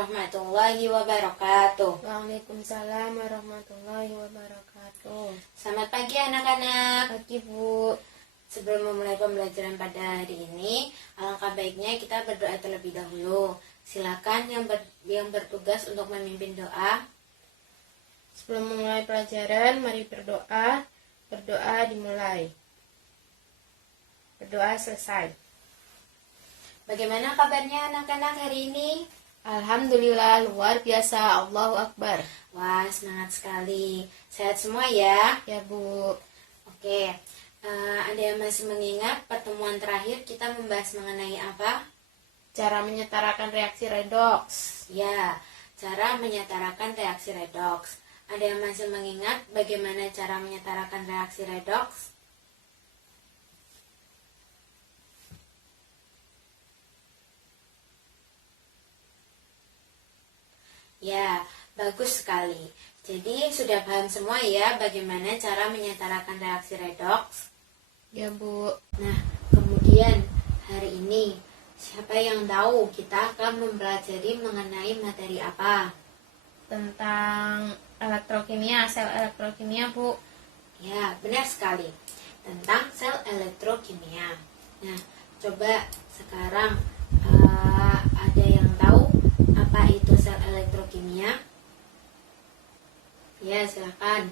warahmatullahi wabarakatuh. Waalaikumsalam warahmatullahi wabarakatuh. Selamat pagi anak-anak. Pagi Bu. Sebelum memulai pembelajaran pada hari ini, alangkah baiknya kita berdoa terlebih dahulu. Silakan yang bertugas untuk memimpin doa. Sebelum memulai pelajaran, mari berdoa. Berdoa dimulai. Berdoa selesai. Bagaimana kabarnya anak-anak hari ini? Alhamdulillah, luar biasa. Allahu Akbar. Wah, semangat sekali. Sehat semua ya? Ya Bu. Oke, ada yang masih mengingat pertemuan terakhir kita membahas mengenai apa? Cara menyetarakan reaksi redox. Ya, cara menyetarakan reaksi redoks. Ada yang masih mengingat bagaimana cara menyetarakan reaksi redoks? Ya, bagus sekali. Jadi sudah paham semua ya bagaimana cara menyetarakan reaksi redoks? Ya Bu. Nah, kemudian hari ini siapa yang tahu kita akan mempelajari mengenai materi apa? Tentang elektrokimia, sel elektrokimia Bu. Ya, benar sekali. Tentang sel elektrokimia. Nah, coba sekarang ada yang tahu apa itu sel elektrokimia? Ya, silakan.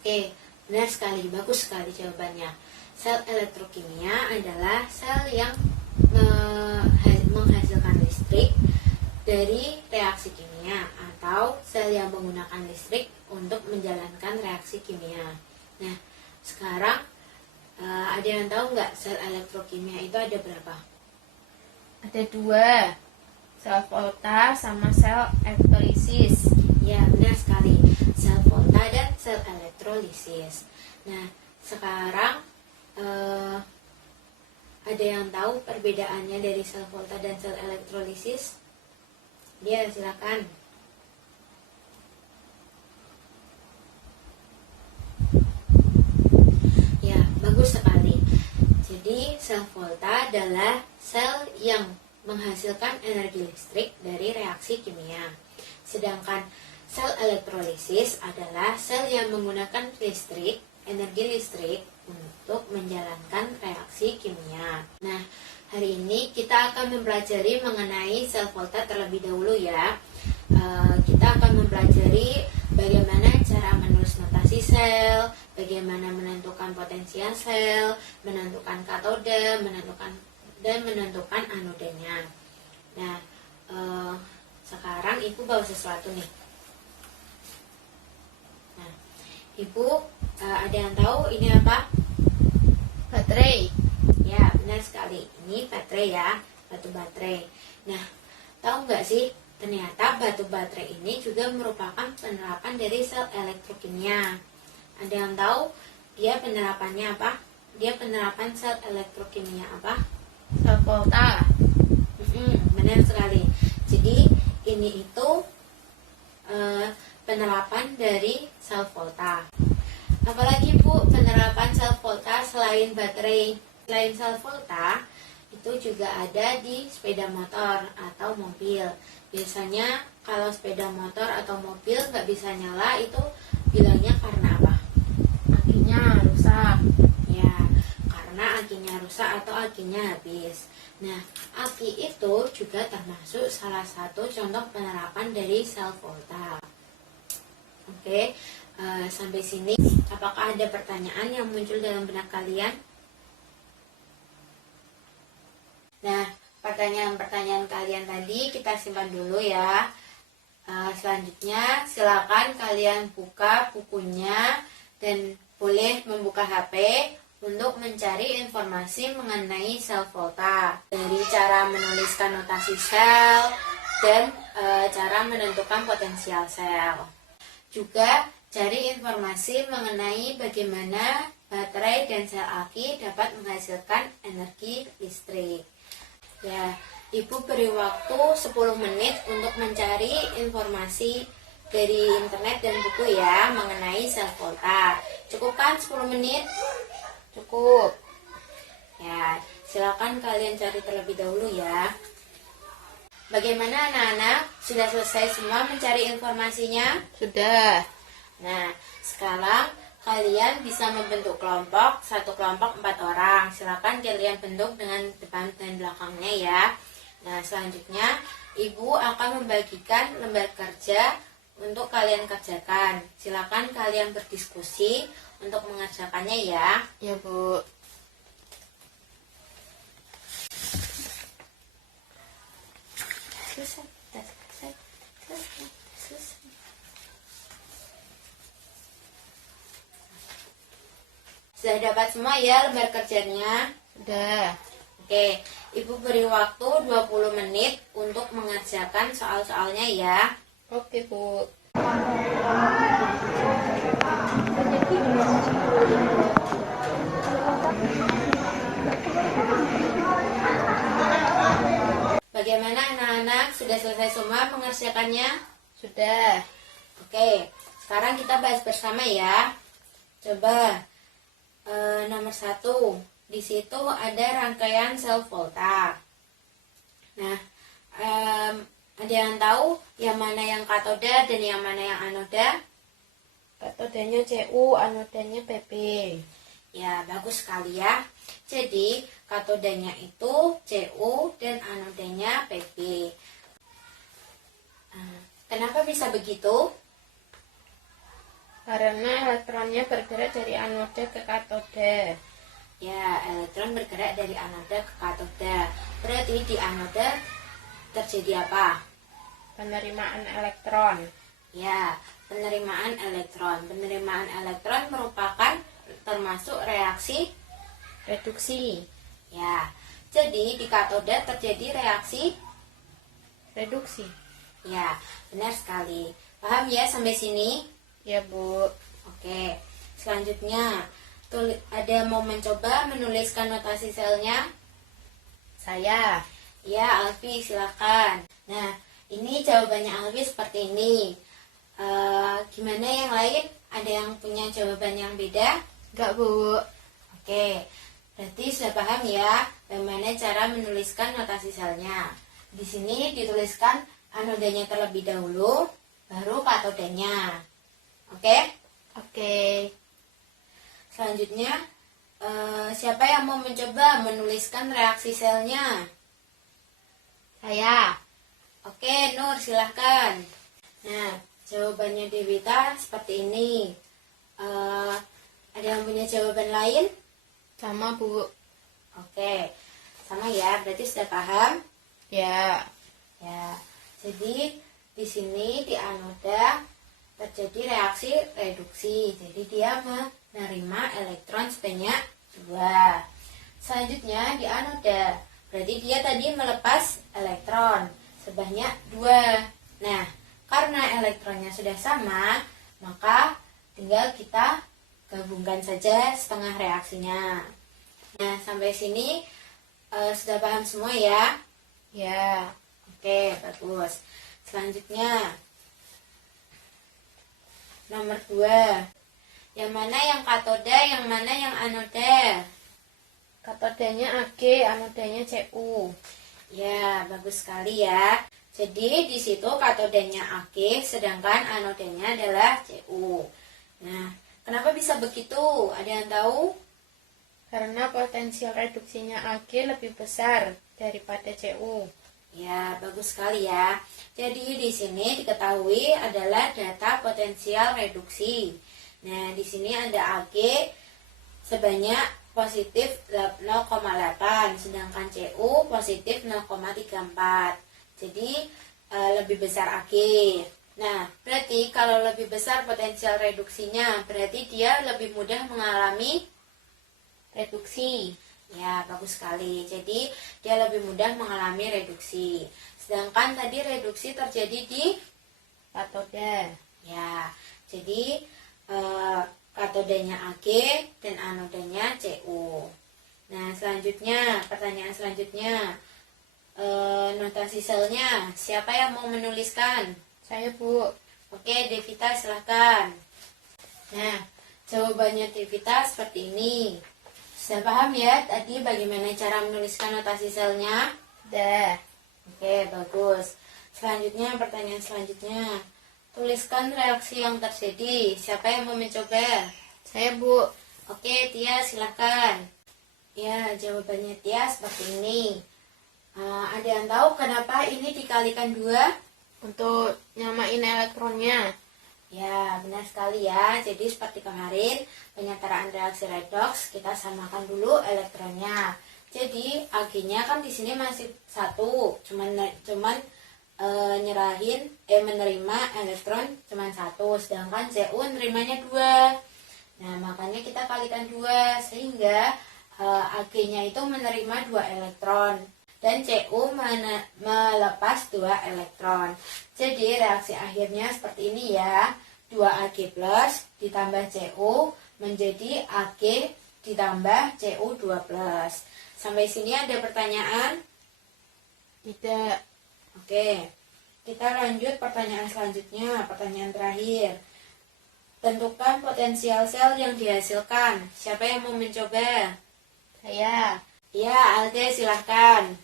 Oke, benar sekali, bagus sekali jawabannya. Sel elektrokimia adalah sel yang menghasilkan listrik dari reaksi kimia atau sel yang menggunakan listrik untuk menjalankan reaksi kimia. Nah, sekarang ada yang tahu nggak sel elektrokimia itu ada berapa? Ada 2. Sel volta sama sel elektrolisis. Ya, benar sekali. Sel volta dan sel elektrolisis. Nah, sekarang ada yang tahu perbedaannya dari sel volta dan sel elektrolisis? Ya, silakan. Ya, bagus sekali. Jadi, sel volta adalah sel yang menghasilkan energi listrik dari reaksi kimia. Sedangkan sel elektrolisis adalah sel yang menggunakan energi listrik untuk menjalankan reaksi kimia. Nah, hari ini kita akan mempelajari mengenai sel volta terlebih dahulu ya. Kita akan mempelajari bagaimana cara menulis notasi sel, bagaimana menentukan potensial sel, menentukan katode, menentukan anodenya. Nah, sekarang Ibu bawa sesuatu nih. Nah, Ibu ada yang tahu ini apa? Baterai. Ya, benar sekali. Ini baterai ya, batu baterai. Nah, tahu nggak sih, ternyata batu baterai ini juga merupakan penerapan dari sel elektrokimia. Ada yang tahu dia penerapannya apa? Dia penerapan sel elektrokimia apa? Sel volta. Benar sekali. Jadi ini itu penerapan dari sel volta. Apalagi Bu penerapan sel volta selain baterai? Selain sel volta itu juga ada di sepeda motor atau mobil. Biasanya kalau sepeda motor atau mobil nggak bisa nyala itu bilangnya karena apa? Akinya rusak. Ya, karena akinya rusak atau akinya habis. Nah, aki itu juga termasuk salah satu contoh penerapan dari sel volta. Oke, sampai sini apakah ada pertanyaan yang muncul dalam benak kalian? Nah, pertanyaan-pertanyaan kalian tadi kita simpan dulu ya. Selanjutnya silakan kalian buka bukunya dan boleh membuka HP untuk mencari informasi mengenai sel volta. Dari cara menuliskan notasi sel dan cara menentukan potensial sel. Juga cari informasi mengenai bagaimana baterai dan sel aki dapat menghasilkan energi listrik. Ya, Ibu beri waktu 10 menit untuk mencari informasi dari internet dan buku ya mengenai sel volta. Cukup kan 10 menit? Cukup. Ya, silakan kalian cari terlebih dahulu ya. Bagaimana anak-anak? Sudah selesai semua mencari informasinya? Sudah. Nah, sekarang kalian bisa membentuk kelompok, satu kelompok 4 orang. Silakan kalian bentuk dengan depan dan belakangnya ya. Nah, selanjutnya Ibu akan membagikan lembar kerja untuk kalian kerjakan. Silakan kalian berdiskusi untuk mengerjakannya ya. Ya, Bu. Selesai, selesai, selesai, selesai. Sudah dapat semua ya lembar kerjanya? Sudah. Oke, Ibu beri waktu 20 menit untuk mengerjakan soal-soalnya ya. Oke, Bu. Bagaimana anak-anak? Sudah selesai semua mengerjakannya? Sudah. Oke, sekarang kita bahas bersama ya. Coba nomor 1. Di situ ada rangkaian sel volta. Nah, ada yang tahu yang mana yang katoda dan yang mana yang anoda? Katodanya CU, anodanya PP. Ya, bagus sekali ya. Jadi, katodanya itu CU dan anodanya PP. Kenapa bisa begitu? Karena elektronnya bergerak dari anoda ke katoda. Ya, elektron bergerak dari anoda ke katoda. Berarti di anoda terjadi apa? Penerimaan elektron. Ya, penerimaan elektron. Penerimaan elektron merupakan termasuk reaksi Reduksi. ya. Jadi di katoda terjadi reaksi Reduksi. ya, benar sekali. Paham ya sampai sini? Ya, Bu. Oke. Selanjutnya, ada mau mencoba menuliskan notasi selnya? Saya. Ya, Alfi silakan. Nah, ini jawabannya Alfi seperti ini. Gimana yang lain? Ada yang punya jawaban yang beda? Enggak, Bu. Oke, berarti sudah paham ya bagaimana cara menuliskan notasi selnya. Di sini dituliskan anodanya terlebih dahulu, baru katodanya. Oke? Oke. Selanjutnya, siapa yang mau mencoba menuliskan reaksi selnya? Saya. Oke, Nur, silahkan. Nah, jawabannya Devita seperti ini. Ada yang punya jawaban lain? Sama, Bu. Oke, sama ya, berarti sudah paham? Ya. Ya, jadi di sini di anoda terjadi reaksi reduksi. Jadi dia menerima elektron sebanyak 2. Selanjutnya di anoda, berarti dia tadi melepas elektron sebanyak 2. Nah, karena elektronnya sudah sama, maka tinggal kita gabungkan saja setengah reaksinya. Nah, sampai sini sudah paham semua ya? Ya. Oke, bagus. Selanjutnya, nomor 2. Yang mana yang katoda, yang mana yang anoda? Katodanya AG, anodanya CU. Ya, bagus sekali ya. Jadi di situ katodanya AG, sedangkan anodanya adalah CU. Nah, kenapa bisa begitu? Ada yang tahu? Karena potensial reduksinya AG lebih besar daripada CU. Ya, bagus sekali ya. Jadi di sini diketahui adalah data potensial reduksi. Nah, di sini ada AG sebanyak positif 0,8, sedangkan CU positif 0,34. Jadi lebih besar AG. Nah, berarti kalau lebih besar potensial reduksinya, berarti dia lebih mudah mengalami Reduksi. ya, bagus sekali. Jadi dia lebih mudah mengalami reduksi. Sedangkan tadi reduksi terjadi di Katoda. ya. Jadi katodanya AG dan anodanya CU. Nah, selanjutnya, pertanyaan selanjutnya, notasi selnya. Siapa yang mau menuliskan? Saya, Bu. Oke, Devita silahkan. Nah, jawabannya Devita seperti ini. Sudah paham ya tadi bagaimana cara menuliskan notasi selnya? Dah. Oke, bagus. Selanjutnya, pertanyaan selanjutnya. Tuliskan reaksi yang terjadi. Siapa yang mau mencoba? Saya, Bu. Oke, Tia, silakan. Ya, jawabannya Tia seperti ini. Ada yang tahu kenapa ini dikalikan 2? Untuk nyamain elektronnya. Ya, benar sekali ya. Jadi seperti kemarin, penyetaraan reaksi redoks, kita samakan dulu elektronnya. Jadi Ag-nya kan di sini masih 1, cuman menerima elektron cuman 1, sedangkan Cu nerimanya 2. Nah, makanya kita kalikan 2 sehingga Ag-nya itu menerima 2 elektron dan Cu melepas 2 elektron. Jadi reaksi akhirnya seperti ini ya. 2Ag plus ditambah Cu menjadi Ag ditambah Cu2 plus. Sampai sini ada pertanyaan? Tidak. Oke, kita lanjut pertanyaan selanjutnya, pertanyaan terakhir. Tentukan potensial sel yang dihasilkan. Siapa yang mau mencoba? Saya. Ya, Alda silahkan.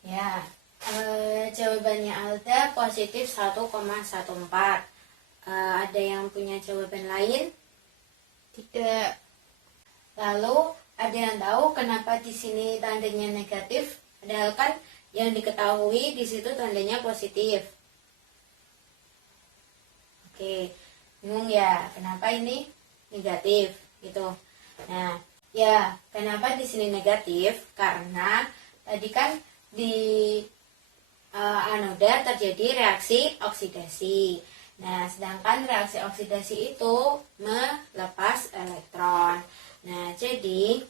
Ya, jawabannya Alda positif 1,14. Ada yang punya jawaban lain? Tidak. Lalu ada yang tahu kenapa di sini tandanya negatif? Padahal kan yang diketahui di situ tandanya positif. Oke, bingung ya kenapa ini negatif gitu. Nah, ya kenapa di sini negatif? Karena tadi kan di anoda terjadi reaksi oksidasi. Nah, sedangkan reaksi oksidasi itu melepas elektron. Nah, jadi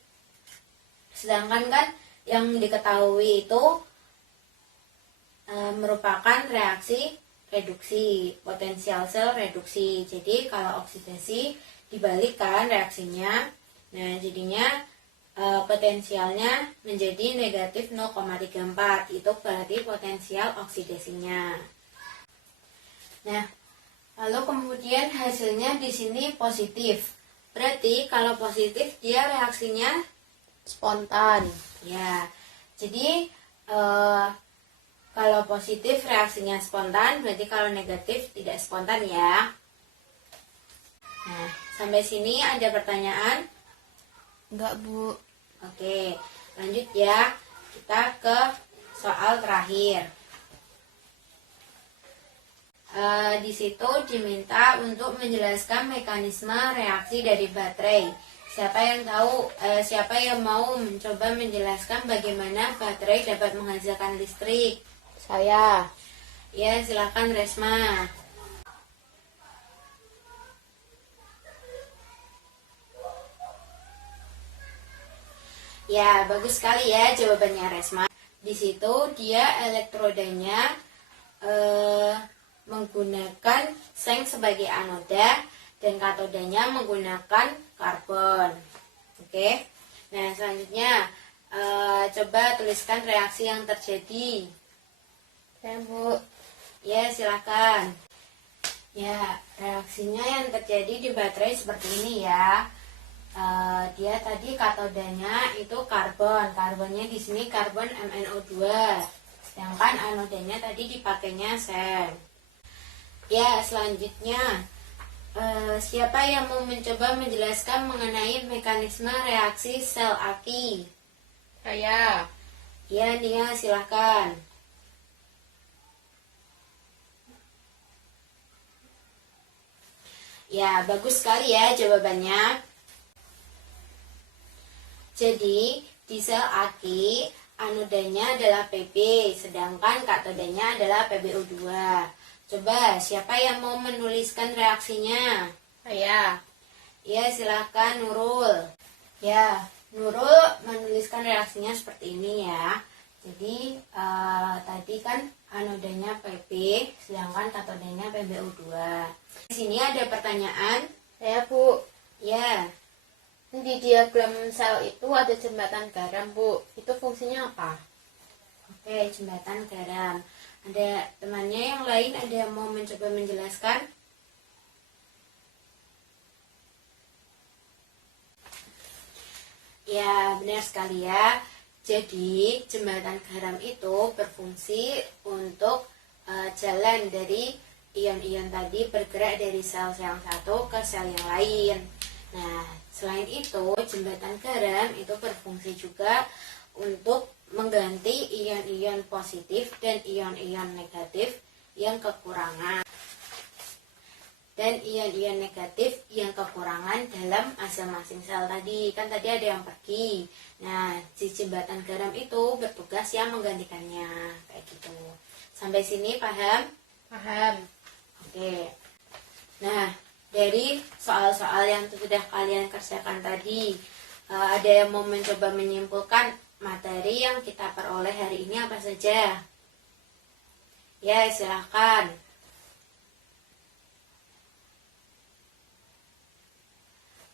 sedangkan kan yang diketahui itu merupakan reaksi reduksi, potensial sel reduksi. Jadi kalau oksidasi dibalikkan reaksinya, nah jadinya potensialnya menjadi negatif 0,34. Itu berarti potensial oksidasinya. Nah, lalu kemudian hasilnya di sini positif. Berarti kalau positif dia reaksinya Spontan. ya. Jadi kalau positif reaksinya spontan, berarti kalau negatif tidak spontan ya. Nah, sampai sini ada pertanyaan? Enggak, Bu. Oke, lanjut ya. Kita ke soal terakhir. Di situ diminta untuk menjelaskan mekanisme reaksi dari baterai. Siapa yang mau mencoba menjelaskan bagaimana baterai dapat menghasilkan listrik? Saya. Ya, silakan Resma. Ya, bagus sekali ya jawabannya Resma. Di situ dia elektrodanya menggunakan seng sebagai anoda dan katodanya menggunakan karbon. Oke. Nah, selanjutnya coba tuliskan reaksi yang terjadi. Saya, Bu. Ya, silakan. Ya, reaksinya yang terjadi di baterai seperti ini ya. Dia tadi katodanya itu karbon. Karbonnya di sini karbon MnO2. Sedangkan anodanya tadi dipakainya seng. Ya, selanjutnya siapa yang mau mencoba menjelaskan mengenai mekanisme reaksi sel aki? Saya. Ya, Nia, silahkan. Ya, bagus sekali ya jawabannya. Jadi, di sel aki, anodanya adalah Pb, sedangkan katodanya adalah PbO2. Coba, siapa yang mau menuliskan reaksinya? Saya. Ya, silahkan Nurul. Ya, Nurul menuliskan reaksinya seperti ini ya. Jadi, tadi kan anodanya Pb, sedangkan katodanya PbO2. Di sini ada pertanyaan. Saya, Bu. Ya, Di diagram sel itu ada jembatan garam, Bu. Itu fungsinya apa? oke, jembatan garam. Ada temannya yang lain, ada yang mau mencoba menjelaskan? Ya, benar sekali ya. Jadi, jembatan garam itu berfungsi untuk jalan dari ion-ion tadi bergerak dari sel yang satu ke sel yang lain. Nah, selain itu, jembatan garam itu berfungsi juga untuk mengganti ion-ion positif dan ion-ion negatif yang kekurangan. Dan ion-ion negatif yang kekurangan dalam masing-masing sel tadi. Kan tadi ada yang pergi. Nah, si jembatan garam itu bertugas yang menggantikannya. Kayak gitu. Sampai sini paham? Paham. Oke. Nah, dari soal-soal yang sudah kalian kerjakan tadi, ada yang mau mencoba menyimpulkan materi yang kita peroleh hari ini apa saja? Ya, silahkan.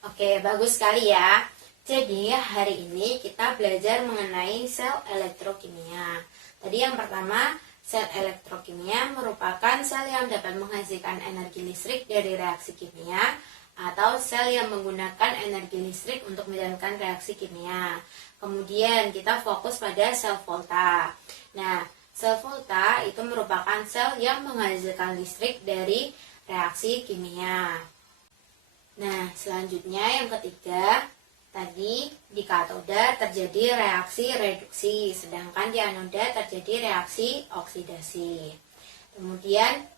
Oke, bagus sekali ya. Jadi, hari ini kita belajar mengenai sel elektrokimia. Tadi yang pertama, sel elektrokimia merupakan sel yang dapat menghasilkan energi listrik dari reaksi kimia atau sel yang menggunakan energi listrik untuk menjalankan reaksi kimia. Kemudian kita fokus pada sel volta. Nah, sel volta itu merupakan sel yang menghasilkan listrik dari reaksi kimia. Nah, selanjutnya yang ketiga, tadi di katoda terjadi reaksi reduksi, sedangkan di anoda terjadi reaksi oksidasi. Kemudian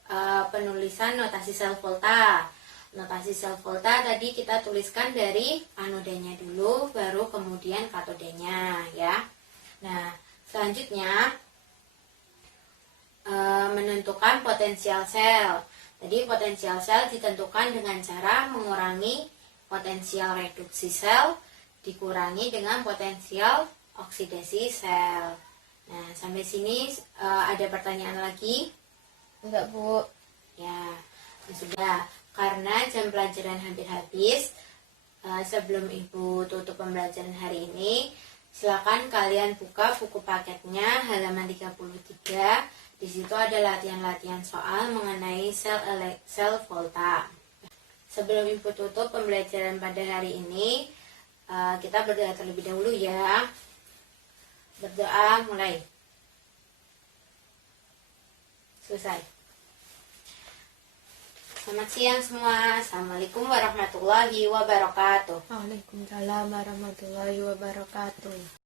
penulisan notasi sel volta. Notasi sel volta tadi kita tuliskan dari anodanya dulu, baru kemudian katodanya ya. Nah, selanjutnya menentukan potensial sel. Jadi potensial sel ditentukan dengan cara mengurangi potensial reduksi sel dikurangi dengan potensial oksidasi sel. Nah, sampai sini ada pertanyaan lagi? Enggak, Bu. Ya, sudah. Karena jam pelajaran hampir habis, sebelum Ibu tutup pembelajaran hari ini, silakan kalian buka buku paketnya halaman 33. Di situ ada latihan-latihan soal mengenai sel volta. Sebelum Ibu tutup pembelajaran pada hari ini, kita berdoa terlebih dahulu ya. Berdoa mulai. Selesai. Selamat siang semua. Assalamualaikum warahmatullahi wabarakatuh. Waalaikumsalam warahmatullahi wabarakatuh.